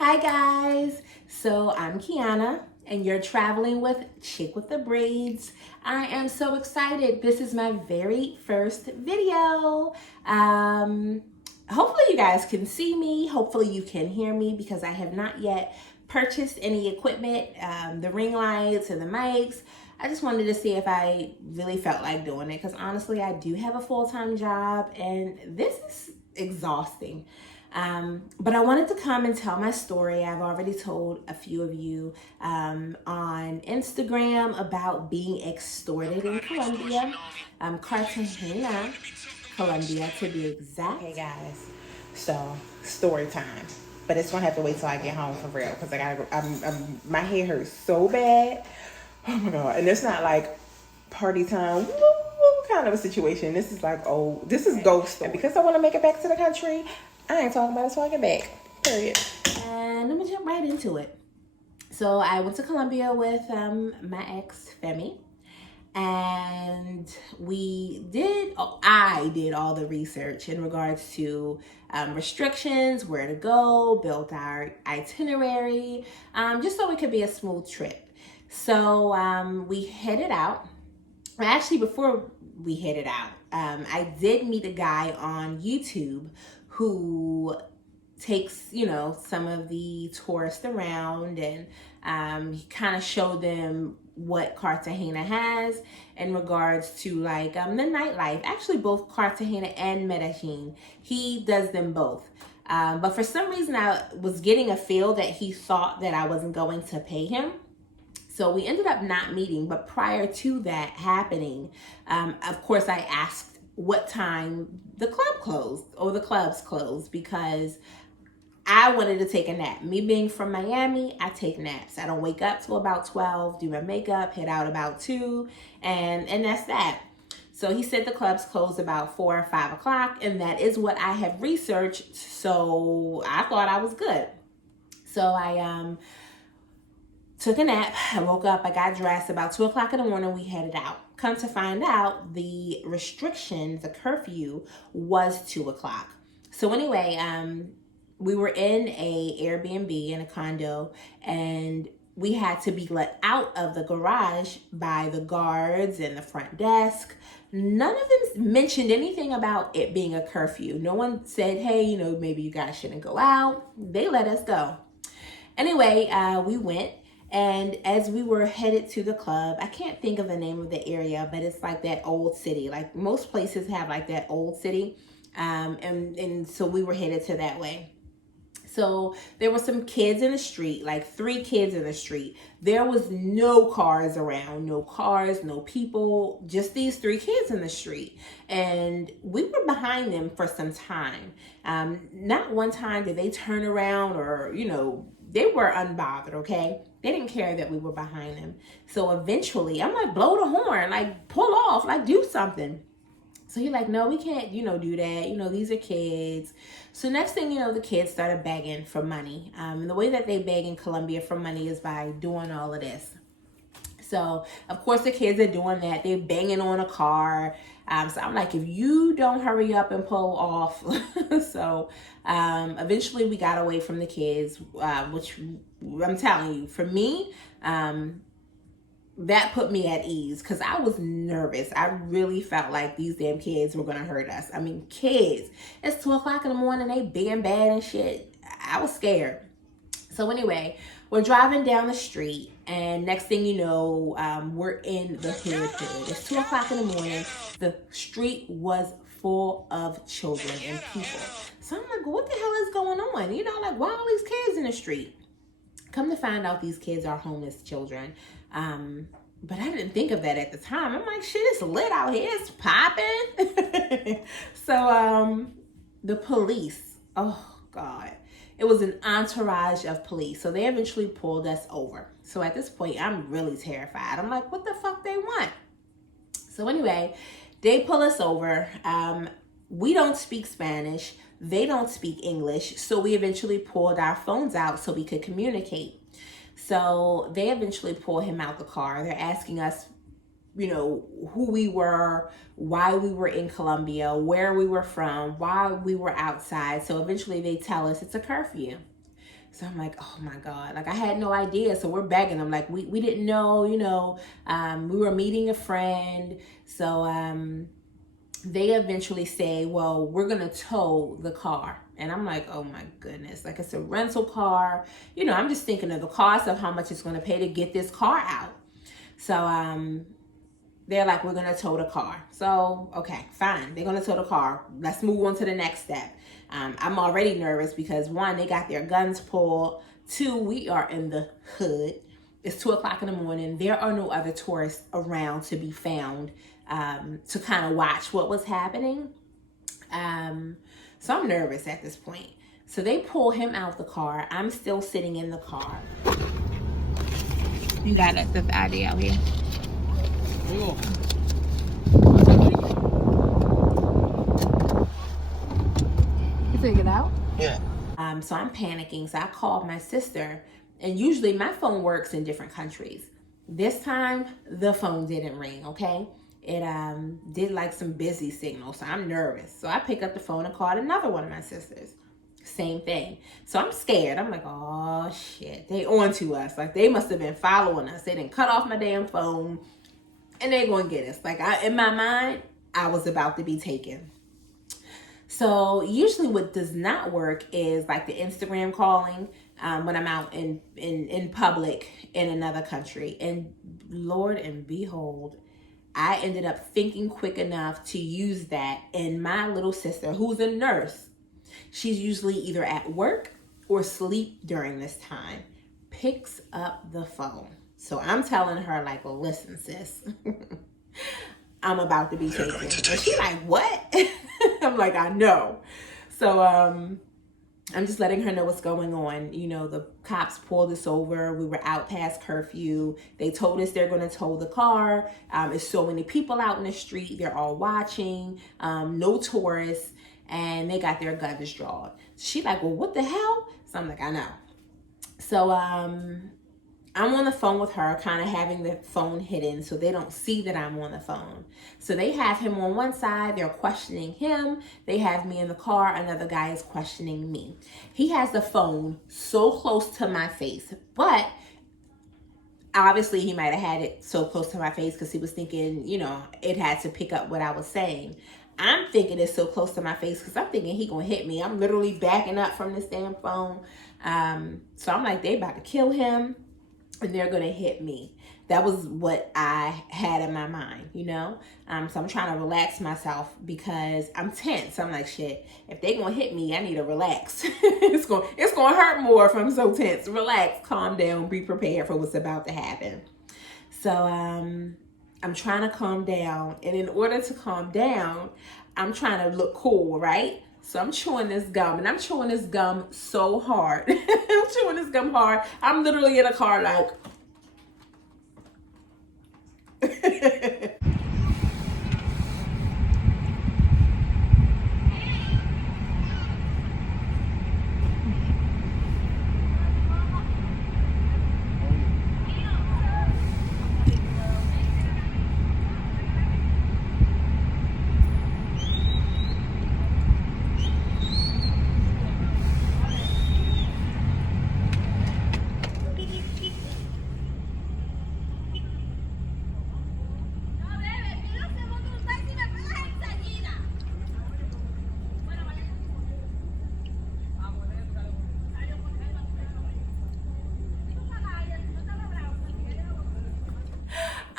Hi guys, so I'm Kiana and you're traveling with Chick with the Braids. I am so excited. This is my very first video. Hopefully you guys can see me. Hopefully you can hear me because I have not yet purchased any equipment, the ring lights and the mics. I just wanted to see if I really felt like doing it because honestly I do have a full-time job and this is exhausting. But I wanted to come and tell my story. I've already told a few of you on Instagram about being extorted in Colombia, Cartagena, Colombia to be exact. Hey guys, so story time, but it's gonna have to wait till I get home for real because my head hurts so bad. Oh my god, and it's not like party time kind of a situation. This is like this is ghost story. And because I want to make it back to the country, I ain't talking about it till I get back. Period. And let me jump right into it. So I went to Colombia with my ex Femi. And I did all the research in regards to restrictions, where to go, built our itinerary, just so it could be a smooth trip. So we headed out. Actually, before we headed out, I did meet a guy on YouTube who takes, some of the tourists around and he kind of showed them what Cartagena has in regards to like the nightlife. Actually, both Cartagena and Medellin, he does them both. But for some reason, I was getting a feel that he thought that I wasn't going to pay him. So we ended up not meeting. But prior to that happening, of course, I asked what time the club closed or the clubs closed because I wanted to take a nap. Me being from Miami, I take naps. I don't wake up till about 12, do my makeup, head out about 2, and that's that. So he said the clubs closed about 4 or 5 o'clock, and that is what I have researched, so I thought I was good. So I took a nap, I woke up, I got dressed, about 2 o'clock in the morning, we headed out. Come to find out, the restriction, the curfew, was 2 o'clock. So anyway, we were in a Airbnb in a condo and we had to be let out of the garage by the guards and the front desk. None of them mentioned anything about it being a curfew. No one said, hey, maybe you guys shouldn't go out. They let us go. Anyway, we went. And as we were headed to the club, I can't think of the name of the area, but it's like that old city. Like most places have like that old city. And so we were headed to that way. So there were some kids in the street, like 3 kids in the street. There was no cars around, no cars, no people, just these 3 kids in the street. And we were behind them for some time. Not one time did they turn around or, they were unbothered, okay? They didn't care that we were behind them. So eventually, I'm like, blow the horn, like pull off, like do something. So he's like, no, we can't, do that. These are kids. So next thing you know, the kids started begging for money. And the way that they beg in Colombia for money is by doing all of this. So, of course, the kids are doing that. They're banging on a car. So I'm like, if you don't hurry up and pull off. So eventually we got away from the kids, which I'm telling you, for me, that put me at ease because I was nervous. I really felt like these damn kids were going to hurt us. I mean, kids. It's 2 o'clock in the morning. They being bad and shit. I was scared. So anyway, we're driving down the street and next thing you know, we're in the hood. It's 2 o'clock in the morning. The street was full of children and people. So I'm like, what the hell is going on? Like, why are all these kids in the street? Come to find out these kids are homeless children. But I didn't think of that at the time. I'm like, shit, it's lit out here. It's popping. So the police, oh God. It was an entourage of police. So they eventually pulled us over. So at this point, I'm really terrified. I'm like, what the fuck they want? So anyway, they pull us over. We don't speak Spanish. They don't speak English. So we eventually pulled our phones out so we could communicate. So they eventually pull him out the car. They're asking us, who we were, why we were in Colombia, where we were from, why we were outside. So eventually they tell us it's a curfew. So I'm like, oh my God, like I had no idea. So we're begging. I'm like, we didn't know, we were meeting a friend. So they eventually say, well, we're going to tow the car. And I'm like, oh my goodness, like it's a rental car. I'm just thinking of the cost of how much it's going to pay to get this car out. So they're like, we're going to tow the car. So, okay, fine. They're going to tow the car. Let's move on to the next step. I'm already nervous because 1, they got their guns pulled. 2, we are in the hood. It's 2:00 in the morning. There are no other tourists around to be found to kind of watch what was happening. So I'm nervous at this point. So they pull him out the car. I'm still sitting in the car. You got us the ID out here. You take it out? Yeah. So I'm panicking. So I called my sister, and usually my phone works in different countries. This time the phone didn't ring. Okay, it did like some busy signal. So I'm nervous. So I picked up the phone and called another one of my sisters. Same thing. So I'm scared. I'm like, oh shit, they on to us. Like they must have been following us. They didn't cut off my damn phone, and they gonna get us. Like in my mind, I was about to be taken. So usually what does not work is like the Instagram calling when I'm out in public in another country. And Lord and behold, I ended up thinking quick enough to use that. And my little sister, who's a nurse, she's usually either at work or sleep during this time, picks up the phone. So I'm telling her like, well, listen, sis, I'm about to be taken. And she's like, what? I'm like, I know. So I'm just letting her know what's going on. The cops pulled us over. We were out past curfew. They told us they're going to tow the car. There's so many people out in the street. They're all watching. No tourists. And they got their guns drawn. She's like, well, what the hell? So I'm like, I know. So I'm on the phone with her, kind of having the phone hidden so they don't see that I'm on the phone. So they have him on one side, they're questioning him. They have me in the car, another guy is questioning me. He has the phone so close to my face, but obviously he might have had it so close to my face because he was thinking, it had to pick up what I was saying. I'm thinking it's so close to my face because I'm thinking he gonna hit me. I'm literally backing up from this damn phone. So I'm like, they about to kill him and they're gonna hit me. That was what I had in my mind, So I'm trying to relax myself because I'm tense. I'm like, shit, if they gonna hit me, I need to relax. It's gonna hurt more if I'm so tense. Relax, calm down, be prepared for what's about to happen. So I'm trying to calm down, and in order to calm down, I'm trying to look cool, right? So I'm chewing this gum, and I'm chewing this gum so hard. I'm chewing this gum hard. I'm literally in a car like.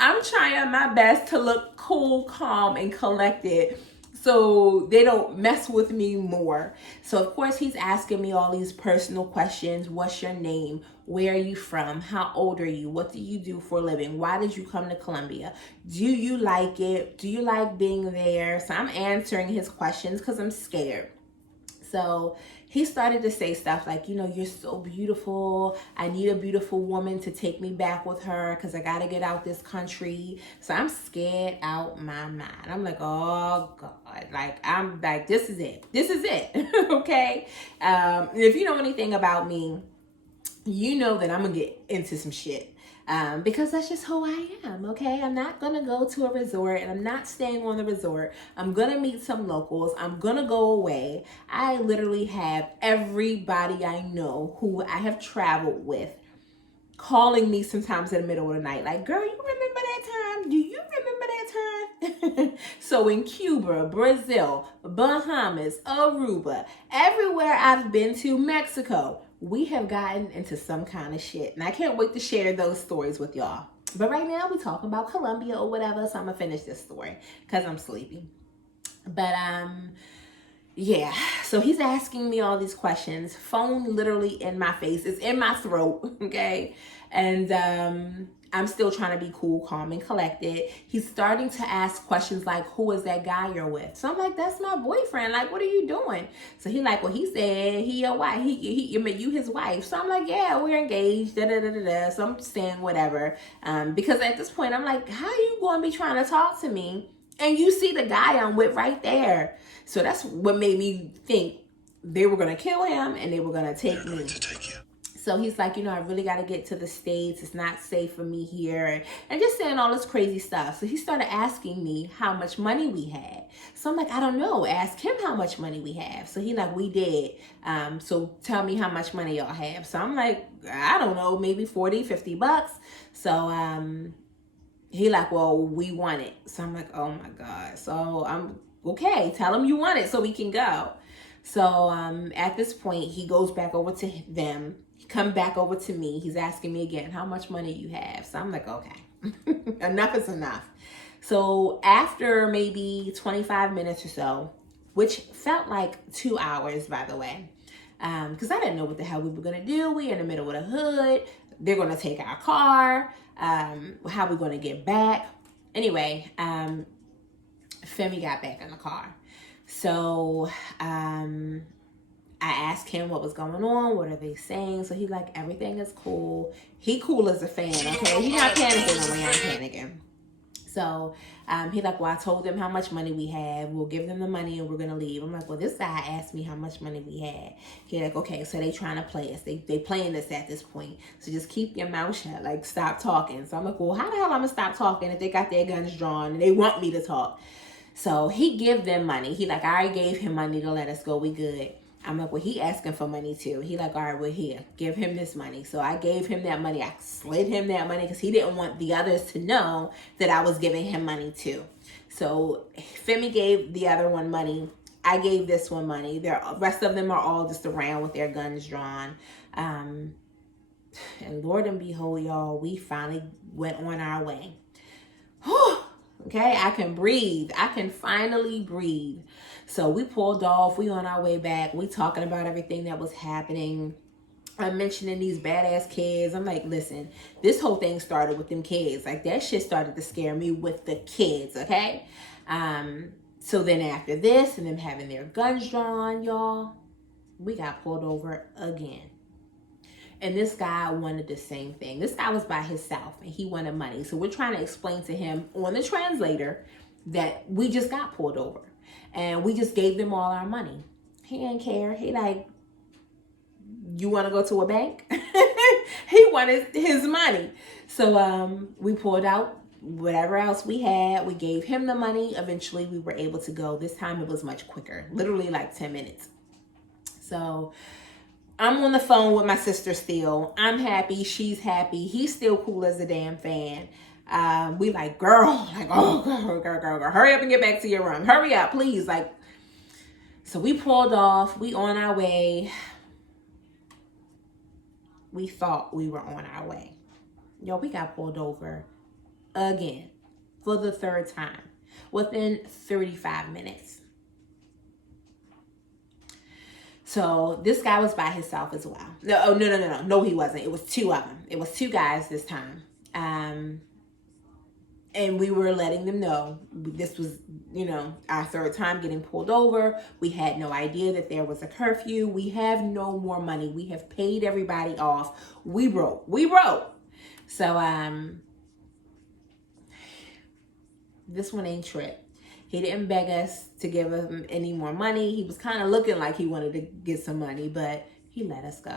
I'm trying my best to look cool, calm, and collected so they don't mess with me more. So of course he's asking me all these personal questions. What's your name? Where are you from? How old are you? What do you do for a living? Why did you come to Colombia? Do you like it? Do you like being there? So I'm answering his questions because I'm scared. So he started to say stuff like, you're so beautiful. I need a beautiful woman to take me back with her because I got to get out this country. So I'm scared out my mind. I'm like, oh God, I'm like, this is it. This is it. Okay. If you know anything about me, you know that I'm going to get into some shit. because that's just who I am, okay? I'm not gonna go to a resort and I'm not staying on the resort. I'm gonna meet some locals. I'm gonna go away. I literally have everybody I know who I have traveled with calling me sometimes in the middle of the night, like, girl, you remember that time? Do you remember that time? So in Cuba, Brazil, Bahamas, Aruba, everywhere I've been to, Mexico, we have gotten into some kind of shit. And I can't wait to share those stories with y'all. But right now we're talking about Colombia or whatever, so I'm gonna finish this story because I'm sleepy. But yeah, so he's asking me all these questions, phone literally in my face, it's in my throat, okay? And I'm still trying to be cool, calm, and collected. He's starting to ask questions like, who is that guy you're with? So I'm like, that's my boyfriend. Like, what are you doing? So he like, well, he said he your wife. You his wife. So I'm like, yeah, we're engaged. Da da da da da. So I'm saying whatever. Because at this point, I'm like, how are you going to be trying to talk to me? And you see the guy I'm with right there. So that's what made me think they were going to kill him and they were going to take me. So he's like, I really got to get to the States. It's not safe for me here. And just saying all this crazy stuff. So he started asking me how much money we had. So I'm like, I don't know. Ask him how much money we have. So he like, we did. So tell me how much money y'all have. So I'm like, I don't know, maybe 40, 50 bucks. So he like, well, we want it. So I'm like, oh my God. So I'm okay. Tell him you want it so we can go. So at this point, he goes back over to them. He come back over to me. He's asking me again, how much money you have? So I'm like, okay, enough is enough. So after maybe 25 minutes or so, which felt like 2 hours, by the way, because I didn't know what the hell we were going to do. We're in the middle of the hood. They're going to take our car. How we going to get back? Anyway, Femi got back in the car. So I asked him what was going on. What are they saying? So he's like, everything is cool. He cool as a fan, okay? He's not panicking the way I'm panicking. So he like, well, I told them how much money we have. We'll give them the money and we're going to leave. I'm like, well, this guy asked me how much money we had. He like, okay, so they trying to play us. They playing us at this point. So just keep your mouth shut. Like, stop talking. So I'm like, well, how the hell I'm going to stop talking if they got their guns drawn and they want me to talk? So he give them money. He like, I already gave him money to let us go. We good. I'm like, well, he asking for money too. He like, all right, we're here. Give him this money. So I gave him that money. I slid him that money because he didn't want the others to know that I was giving him money too. So Femi gave the other one money. I gave this one money. The rest of them are all just around with their guns drawn. And Lord and behold, y'all, we finally went on our way. Okay, I can breathe. I can finally breathe. So we pulled off. We on our way back. We talking about everything that was happening. I'm mentioning these badass kids. I'm like, listen, this whole thing started with them kids. Like, that shit started to scare me with the kids, okay? So then after this and them having their guns drawn, y'all, we got pulled over again. And this guy wanted the same thing. This guy was by himself and he wanted money. So we're trying to explain to him on the translator that we just got pulled over and we just gave them all our money. He didn't care. He like, you want to go to a bank? He wanted his money. So we pulled out whatever else we had. We gave him the money. Eventually we were able to go. This time it was much quicker, literally like 10 minutes. So I'm on the phone with my sister still. I'm happy. She's happy. He's still cool as a damn fan. We like, girl, like, oh, girl, hurry up and get back to your room. Hurry up, please. Like, so we pulled off. We on our way. We thought we were on our way. Yo, we got pulled over again for the third time within 35 minutes. So this guy was by himself as well. No, he wasn't. It was two of them. It was two guys this time. And we were letting them know this was, our third time getting pulled over. We had no idea that there was a curfew. We have no more money. We have paid everybody off. We broke. So this one ain't trip. He didn't beg us to give him any more money. He was kind of looking like he wanted to get some money, but he let us go.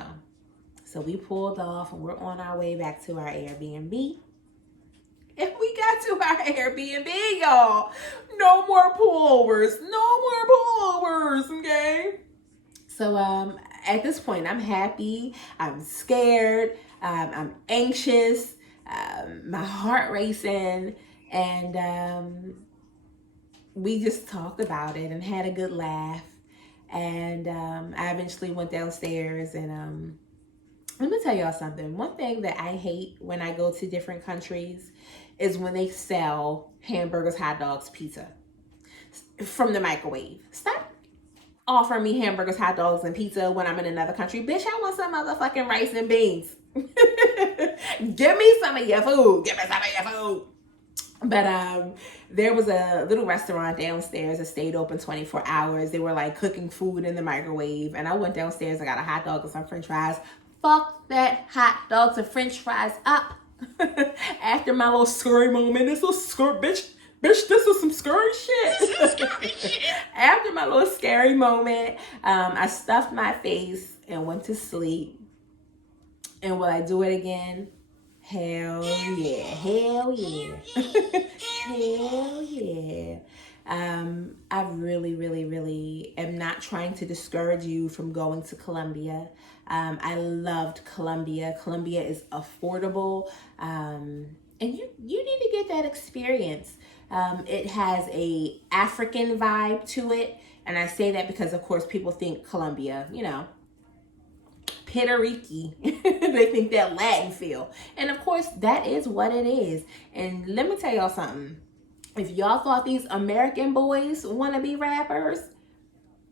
So we pulled off and we're on our way back to our Airbnb. And we got to our Airbnb, y'all. No more pullovers. No more pullovers, okay? So at this point, I'm happy. I'm scared. I'm anxious. My heart racing. And we just talked about it and had a good laugh. And I eventually went downstairs and let me tell y'all something. One thing that I hate when I go to different countries is when they sell hamburgers, hot dogs, pizza from the microwave. Stop offering me hamburgers, hot dogs, and pizza when I'm in another country. Bitch, I want some motherfucking rice and beans. Give me some of your food. Give me some of your food. But there was a little restaurant downstairs that stayed open 24 hours. They were like cooking food in the microwave. And I went downstairs. I got a hot dog and some french fries. Fuck that hot dogs and french fries up. After my little scurry moment, this little scurry, bitch, this is some scurry shit. After my little scary moment, I stuffed my face and went to sleep. And will I do it again? Hell yeah. Hell yeah. Hell yeah. I really am not trying to discourage you from going to Colombia. I loved Colombia. Colombia is affordable. And you need to get that experience. It has a African vibe to it. And I say that because, of course, people think Colombia, you know, Puerto Rican. They think that Latin feel. And of course, that is what it is. And let me tell y'all something. If y'all thought these American boys want to be rappers,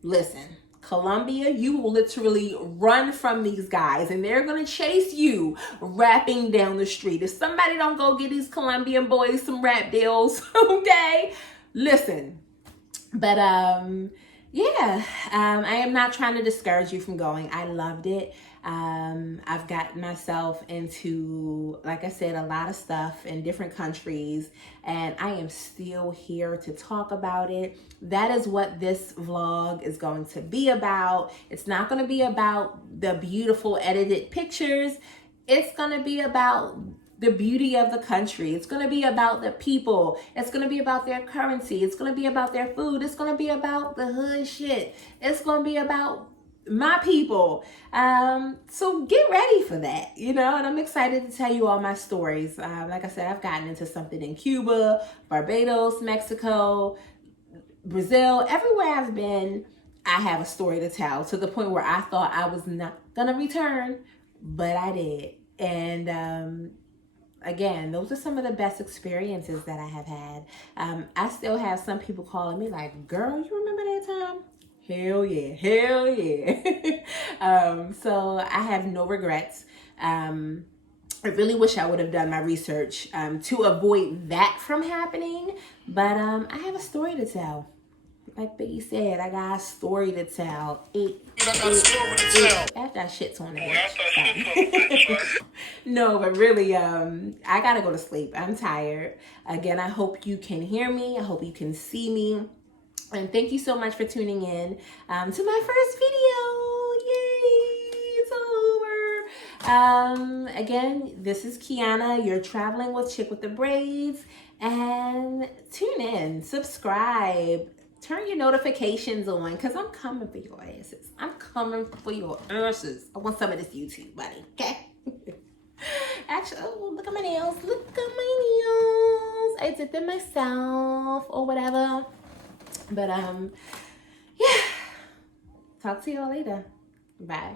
listen, Colombia, you will literally run from these guys and they're going to chase you rapping down the street. If somebody don't go get these Colombian boys some rap deals, okay? Listen. But yeah, I am not trying to discourage you from going. I loved it. I've gotten myself into, like I said, a lot of stuff in different countries, and I am still here to talk about it. That is what this vlog is going to be about. It's not going to be about the beautiful edited pictures. It's going to be about the beauty of the country. It's going to be about the people. It's going to be about their currency. It's going to be about their food. It's going to be about the hood shit. It's going to be about my people. So get ready for that, you know, and I'm excited to tell you all my stories. Like I said, I've gotten into something in Cuba, Barbados, Mexico, Brazil. Everywhere I've been, I have a story to tell, to the point where I thought I was not gonna return, but I did. And again, those are some of the best experiences that I have had. I still have some people calling me like, girl, you remember that time? Hell yeah, hell yeah. So I have no regrets. I really wish I would have done my research to avoid that from happening. But I have a story to tell. Like Biggie said, I got a story to tell. After I shit's on it. No, but really, I gotta go to sleep. I'm tired. Again, I hope you can hear me. I hope you can see me. And thank you so much for tuning in to my first video. Yay! It's over. Again, this is Kiana. You're traveling with Chick with the Braids. And tune in, subscribe, turn your notifications on, because I'm coming for your asses. I'm coming for your asses. I want some of this YouTube money, okay? Actually, oh, look at my nails. Look at my nails. I did them myself or whatever. But yeah, talk to y'all later. Bye.